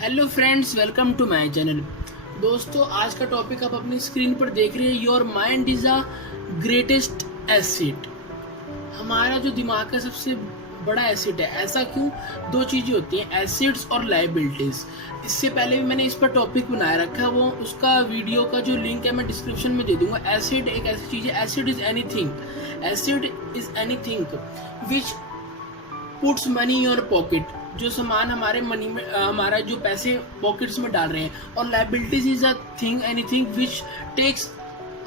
Hello friends, welcome to my channel. दोस्तों, आज का टॉपिक आप अपनी स्क्रीन पर देख रहे हैं। Your mind is a greatest asset. हमारा जो दिमाग का सबसे बड़ा एसेट है। ऐसा क्यों? दो चीज़ें होती हैं, एसेट्स और लाइबिलिटीज़। इससे पहले भी मैंने इस पर टॉपिक बनाया रखा है, वो उसका वीडियो का जो लिंक है मैं डिस्क्रिप्शन में दे दूंगा। एसेट एक ऐसी चीज़ है, asset is anything which puts money in your pocket. जो सामान हमारे मनी में हमारा जो पैसे पॉकेट्स में डाल रहे हैं। और liabilities is a thing anything which takes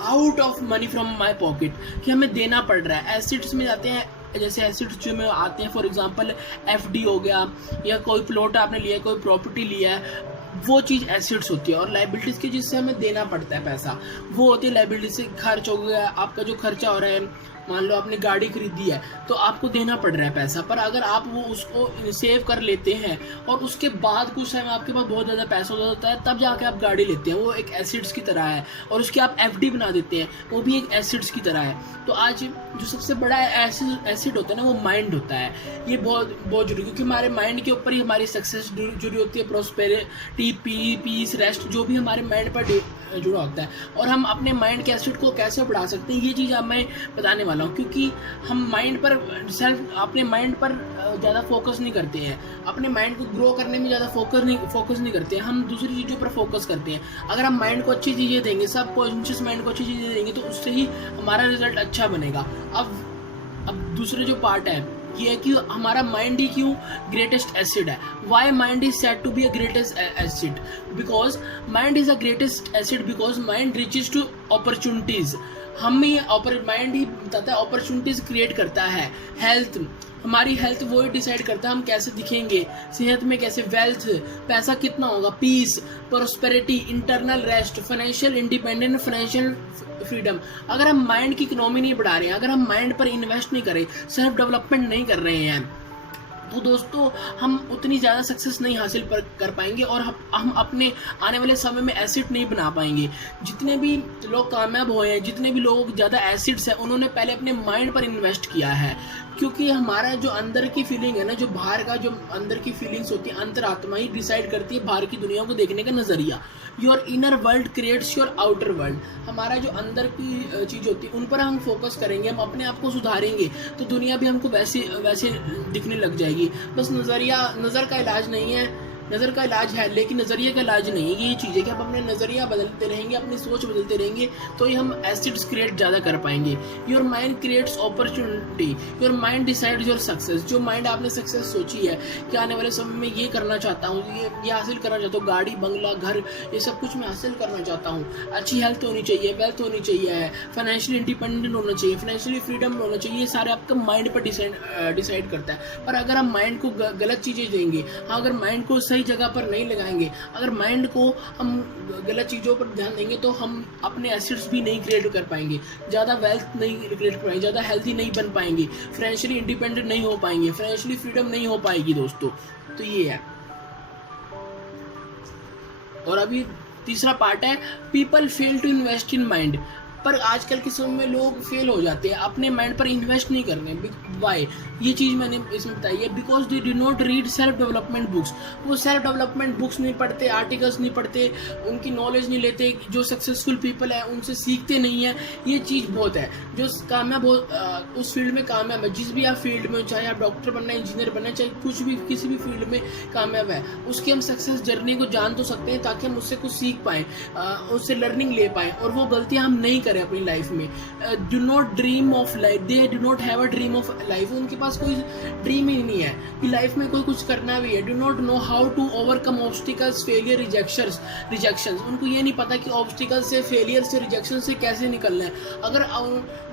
out of money from my pocket, कि हमें देना पड़ रहा है। एसिड्स में जाते हैं, जैसे एसिड्स जो में आते हैं, फॉर एग्जांपल एफडी हो गया, या कोई प्लॉट आपने लिया है, कोई प्रॉपर्टी लिया है, वो चीज़ एसिड्स होती है। और लाइबिलिटीज़ की जिससे हमें देना पड़ता है पैसा, वो होती है लाइबिलिटीज से। खर्च हो गया, आपका जो खर्चा हो रहा है, मान लो आपने गाड़ी खरीदी है तो आपको देना पड़ रहा है पैसा। पर अगर आप वो उसको सेव कर लेते हैं और उसके बाद कुछ टाइम आपके पास बहुत ज़्यादा पैसा हो जाता है, तब जाके आप गाड़ी लेते हैं, वो एक एसिड्स की तरह है। और उसकी आप एफडी बना देते हैं, वो भी एक एसिड्स की तरह है। तो आज जो सबसे बड़ा एसिड होता है ना, वो माइंड होता है। ये बहुत बहुत जरूरी, क्योंकि हमारे माइंड के ऊपर ही हमारी सक्सेस जुड़ी होती है, प्रॉस्पेरिटी, पीस, रेस्ट, जो भी हमारे माइंड पर जुड़ा होता है। और हम अपने माइंड के एसिड को कैसे बढ़ा सकते हैं, ये चीज़ अब मैं बताने वाला हूँ। क्योंकि हम माइंड पर अपने माइंड पर ज़्यादा फोकस नहीं करते हैं, अपने माइंड को ग्रो करने में ज़्यादा फोकस नहीं करते हैं, हम दूसरी चीज़ों पर फोकस करते हैं। अगर हम माइंड को अच्छी चीज़ें देंगे, सब कॉन्शियस माइंड को अच्छी चीज़ें देंगे, तो उससे ही हमारा रिजल्ट अच्छा बनेगा। अब दूसरे जो पार्ट है ये है कि हमारा माइंड ही क्यों ग्रेटेस्ट एसिड है। Why mind is said to be a greatest asset? Because mind is a greatest asset because mind reaches to opportunities. Mind ही बताता है, अपॉर्चुनिटीज क्रिएट करता है। हेल्थ, हमारी हेल्थ वो ही डिसाइड करता है हम कैसे दिखेंगे, सेहत में कैसे, वेल्थ, पैसा कितना होगा, peace, prosperity, internal rest, financial independent, financial freedom. अगर हम माइंड की इकोनॉमी नहीं बढ़ा रहे हैं, अगर हम माइंड पर इन्वेस्ट नहीं करें, सेल्फ डेवलपमेंट नहीं कर रहे हैं, तो दोस्तों हम उतनी ज़्यादा सक्सेस नहीं हासिल कर पाएंगे। और हम अपने आने वाले समय में एसिड नहीं बना पाएंगे। जितने भी लोग कामयाब हुए हैं, जितने भी लोग ज़्यादा एसिड्स हैं, उन्होंने पहले अपने माइंड पर इन्वेस्ट किया है। क्योंकि हमारा जो अंदर की फीलिंग है ना, जो बाहर का जो अंदर की फीलिंग्स होती है, अंतरात्मा ही डिसाइड करती है बाहर की दुनिया को देखने का नज़रिया। Your inner world creates your outer world. हमारा जो अंदर की चीज़ होती है, उन पर हम फोकस करेंगे, हम अपने आप को सुधारेंगे, तो दुनिया भी हमको वैसे दिखने लग जाएगी। बस नज़र का इलाज नहीं है, नज़र का इलाज है लेकिन नज़रिए का इलाज नहीं है। ये चीज़ है कि हम अपने नज़रिया बदलते रहेंगे, अपनी सोच बदलते रहेंगे, तो ही हम एसिड्स क्रिएट ज़्यादा कर पाएंगे। Your mind creates opportunity, your mind decides your success. जो माइंड आपने सक्सेस सोची है कि आने वाले समय में ये करना चाहता हूँ, ये हासिल करना चाहता हूँ, गाड़ी, बंगला, घर, ये सब कुछ मैं हासिल करना चाहता हूँ, अच्छी हेल्थ होनी चाहिए, वेल्थ होनी चाहिए, फाइनेंशियली इंडिपेंडेंट होना चाहिए, फाइनेंशियली फ्रीडम होना चाहिए, ये सारे आपका माइंड पर डिसाइड करता है। पर अगर हम माइंड को गलत चीज़ें देंगे, अगर माइंड को सही जगह पर नहीं लगाएंगे, अगर माइंड को हम गलत चीज़ों पर ध्यान देंगे, तो हम अपने एसिड्स भी नहीं क्रिएट कर पाएंगे, ज़्यादा वेल्थ नहीं क्रिएट कर पाएंगे, ज़्यादा हेल्थी नहीं बन पाएंगे, फाइनेंशियली इंडिपेंडेंट नहीं हो पाएंगे, फाइनेंशियली फ्रीडम नहीं हो पाएगी दोस्तों। तो ये है। और अभी तीसरा पार्ट है, people fail to invest in mind. पर आजकल के समय में लोग फेल हो जाते हैं, अपने माइंड पर इन्वेस्ट नहीं करने। वाई? ये चीज़ मैंने इसमें बताई है, because they do not read self development books. वो सेल्फ डेवलपमेंट बुक्स नहीं पढ़ते, आर्टिकल्स नहीं पढ़ते, उनकी नॉलेज नहीं लेते, जो सक्सेसफुल पीपल है उनसे सीखते नहीं है। ये चीज़ बहुत है। जो कामयाब हो उस फील्ड में कामयाब है, जिस भी आप फील्ड में, चाहे आप डॉक्टर बनना है, इंजीनियर बनना है, चाहे कुछ भी, किसी भी फील्ड में कामयाब है, उसकी हम सक्सेस जर्नी को जान तो सकते हैं, ताकि हम उससे कुछ सीख पाएँ, उससे लर्निंग ले पाएँ, और वो गलतियाँ हम नहीं करें अपनी लाइफ में। Do not dream of life, they do not have a dream of life. उनके पास कोई ड्रीम ही नहीं है कि लाइफ में कोई कुछ करना भी है। Do not know how to overcome obstacles, failure, rejections. उनको ये नहीं पता कि ऑब्स्टिकल से, फेलियर से, रिजेक्शन से कैसे निकलना है। अगर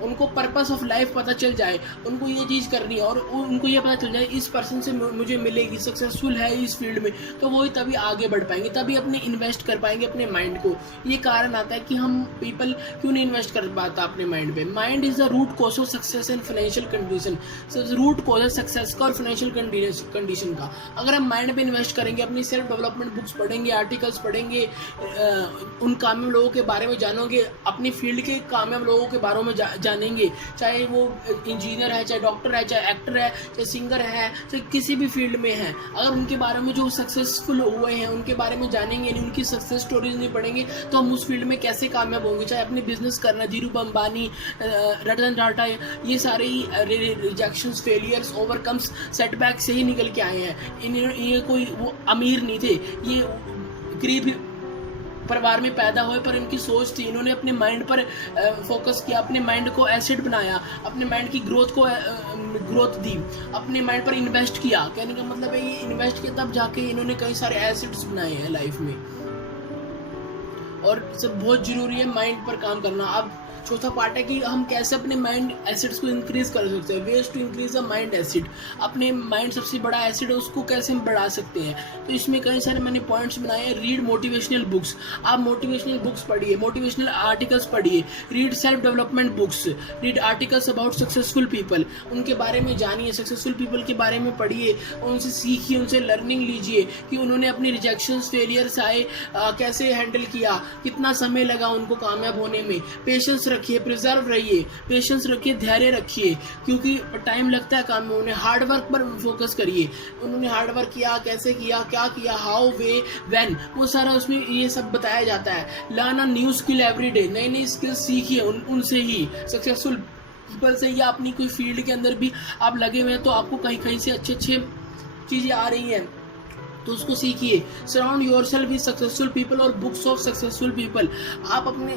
उनको पर्पस ऑफ लाइफ पता चल जाए, उनको ये चीज़ करनी है, और उनको ये पता चल जाए इस पर्सन से मुझे मिलेगी, सक्सेसफुल है इस फील्ड में, तो वो ही तभी आगे बढ़ पाएंगे, तभी अपने इन्वेस्ट कर पाएंगे अपने माइंड को। ये कारण आता है कि हम पीपल क्यों नहीं इन्वेस्ट कर पाता अपने माइंड पे। Mind is the root cause of success and financial condition. Root cause है सक्सेस का और फाइनेंशियल कंडीशन का। अगर हम माइंड पे इन्वेस्ट करेंगे, अपनी सेल्फ डेवलपमेंट बुक्स पढ़ेंगे, आर्टिकल्स पढ़ेंगे, उन कामयाब लोगों के बारे में जानोगे, अपनी फील्ड के कामयाब लोगों के बारे में जानेंगे, चाहे वो इंजीनियर है, चाहे डॉक्टर है, चाहे एक्टर है, चाहे सिंगर है, चाहे किसी भी फील्ड में है, अगर उनके बारे में जो सक्सेसफुल हुए हैं उनके बारे में जानेंगे नहीं, उनकी सक्सेस स्टोरीज नहीं पढ़ेंगे, तो हम उस फील्ड में कैसे कामयाब होंगे। चाहे अपने बिजनेस करना, धीरू अंबानी, रतन टाटा, ये सारे रिजेक्शंस, फेलियर्स, ओवरकम्स, सेटबैक से ही निकल के आए हैं। ये कोई वो अमीर नहीं थे, ये गरीब परिवार में पैदा हुए, पर इनकी सोच थी, इन्होंने अपने माइंड पर फोकस किया, अपने माइंड को एसेट बनाया, अपने माइंड की ग्रोथ दी, अपने माइंड पर इन्वेस्ट किया। कहने का मतलब है ये इन्वेस्ट किया, तब जाके इन्होंने कई सारे एसेट्स बनाए हैं लाइफ में। और सब बहुत जरूरी है माइंड पर काम करना। अब चौथा पार्ट है कि हम कैसे अपने माइंड एसिड्स को इंक्रीज कर सकते हैं। Ways to increase the mind asset. अपने माइंड सबसे बड़ा एसिड है, उसको कैसे हम बढ़ा सकते हैं। तो इसमें कई सारे मैंने पॉइंट्स बनाए हैं। Read motivational books. आप मोटिवेशनल बुक्स पढ़िए, मोटिवेशनल आर्टिकल्स पढ़िए, read self development books, read articles about successful people, उनके बारे में जानिए, सक्सेसफुल पीपल के बारे में पढ़िए, उनसे सीखिए, उनसे लर्निंग लीजिए कि उन्होंने अपनी रिजेक्शंस, फेलियर्स आए कैसे हैंडल किया, कितना समय लगा उनको कामयाब होने में। पेशेंस रखिए, प्रिजर्व रहिए, पेशेंस रखिए, धैर्य रखिए, क्योंकि टाइम लगता है काम में। उन्हें हार्ड वर्क पर फोकस करिए, उन्होंने हार्ड वर्क किया, कैसे किया, क्या किया, हाउ, वे, व्हेन, वो सारा उसमें ये सब बताया जाता है। Learn a new skill every day. नई नई स्किल सीखिए उनसे ही, सक्सेसफुल पीपल से, या अपनी कोई फील्ड के अंदर भी आप लगे हुए हैं तो आपको कहीं कहीं से अच्छे चीज़ें आ रही हैं तो उसको सीखिए। Surround yourself with successful people और बुक्स ऑफ सक्सेसफुल पीपल। आप अपने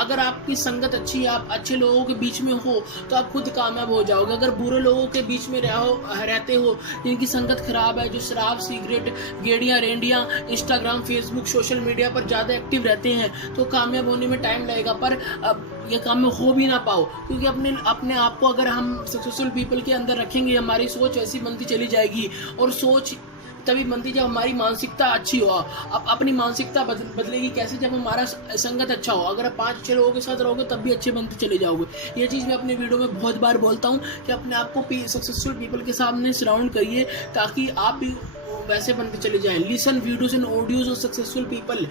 अगर आपकी संगत अच्छी है, आप अच्छे लोगों के बीच में हो तो आप खुद कामयाब हो जाओगे। अगर बुरे लोगों के बीच में रहते हो, जिनकी संगत खराब है, जो शराब, सिगरेट, गेड़ियाँ, रेंडियाँ, इंस्टाग्राम, फेसबुक, सोशल मीडिया पर ज़्यादा एक्टिव रहते हैं, तो कामयाब होने में टाइम लगेगा, पर ये काम में हो भी ना पाओ। क्योंकि अपने आप को अगर हम सक्सेसफुल पीपल के अंदर रखेंगे, हमारी सोच ऐसी बनती चली जाएगी। और सोच तभी बनती जब हमारी मानसिकता अच्छी हो। अब अपनी मानसिकता बदलेगी कैसे? जब हमारा संगत अच्छा हो। अगर आप 5 अच्छे लोगों के साथ रहोगे तब भी अच्छे बनते चले जाओगे। ये चीज़ मैं अपने वीडियो में बहुत बार बोलता हूँ कि अपने आप को सक्सेसफुल पीपल के सामने सराउंड करिए, ताकि आप भी वैसे बनते चले जाएं। Listen videos and audios of successful people.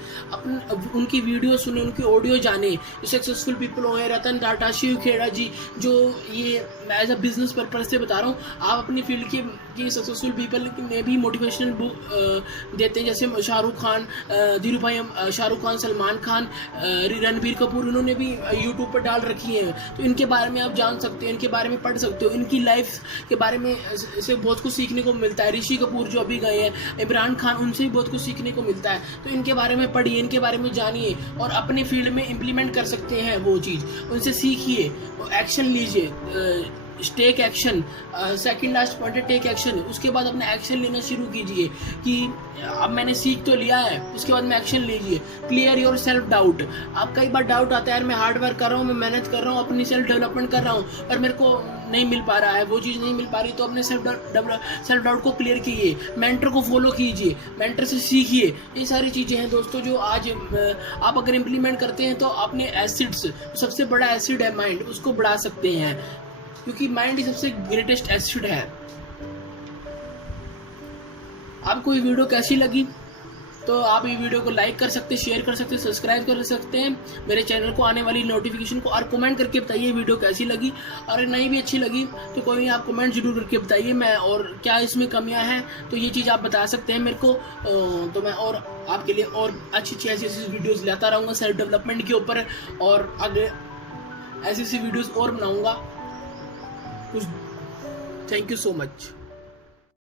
उनकी वीडियो सुने, उनकी ऑडियो जाने। जो सक्सेसफुल पीपल हो, रतन टाटा, शिव खेड़ा जी, जो ये एज अ बिजनेस पर्पज से बता रहा हूँ। आप अपनी फील्ड की सक्सेसफुल पीपल में भी मोटिवेशनल बुक देते हैं, जैसे शाहरुख खान, धीरू भाई, शाहरुख खान, सलमान खान, रणबीर कपूर, इन्होंने भी यूट्यूब पर डाल रखी है। तो इनके बारे में आप जान सकते हो, इनके बारे में पढ़ सकते हो, इनकी लाइफ के बारे में से बहुत कुछ सीखने को मिलता है। ऋषि कपूर जो अभी गए हैं, इमरान खान, उनसे भी बहुत कुछ सीखने को मिलता है। तो इनके बारे में पढ़िए, इनके बारे में जानिए और अपने फील्ड में इम्प्लीमेंट कर सकते हैं वो चीज़। उनसे सीखिए, एक्शन लीजिए। Take action. Second last point है टेक एक्शन। उसके बाद अपना एक्शन लेना शुरू कीजिए कि अब मैंने सीख तो लिया है, उसके बाद में एक्शन लीजिए। Clear your self doubt. आप कई बार डाउट आता है, यार मैं हार्ड वर्क कर रहा हूँ, मैं मेहनत कर रहा हूँ, अपनी सेल्फ डेवलपमेंट कर रहा हूँ, पर मेरे को नहीं मिल पा रहा है, वो चीज़ नहीं मिल पा रही। तो अपने सेल्फ डाउट को क्लियर कीजिए, मेंटर को फॉलो कीजिए, मेंटर से सीखिए। ये सारी चीज़ें हैं दोस्तों जो आज आप अगर इम्प्लीमेंट करते हैं तो अपने एसिड्स, सबसे बड़ा एसिड है माइंड, उसको बढ़ा सकते हैं, क्योंकि माइंड ही सबसे ग्रेटेस्ट एसिड है। आपको ये वीडियो कैसी लगी तो आप ये वीडियो को लाइक कर सकते हैं, शेयर कर सकते हैं, सब्सक्राइब कर सकते हैं मेरे चैनल को, आने वाली नोटिफिकेशन को, और कमेंट करके बताइए वीडियो कैसी लगी। और नहीं भी अच्छी लगी तो कोई नहीं, आप कमेंट जरूर करके बताइए मैं और क्या इसमें कमियां हैं तो ये चीज़ आप बता सकते हैं मेरे को। तो मैं और आपके लिए और अच्छी ऐसी वीडियोज़ लाता रहूँगा सेल्फ डेवलपमेंट के ऊपर, और आगे ऐसी वीडियोज़ और बनाऊँगा। Thank you so much.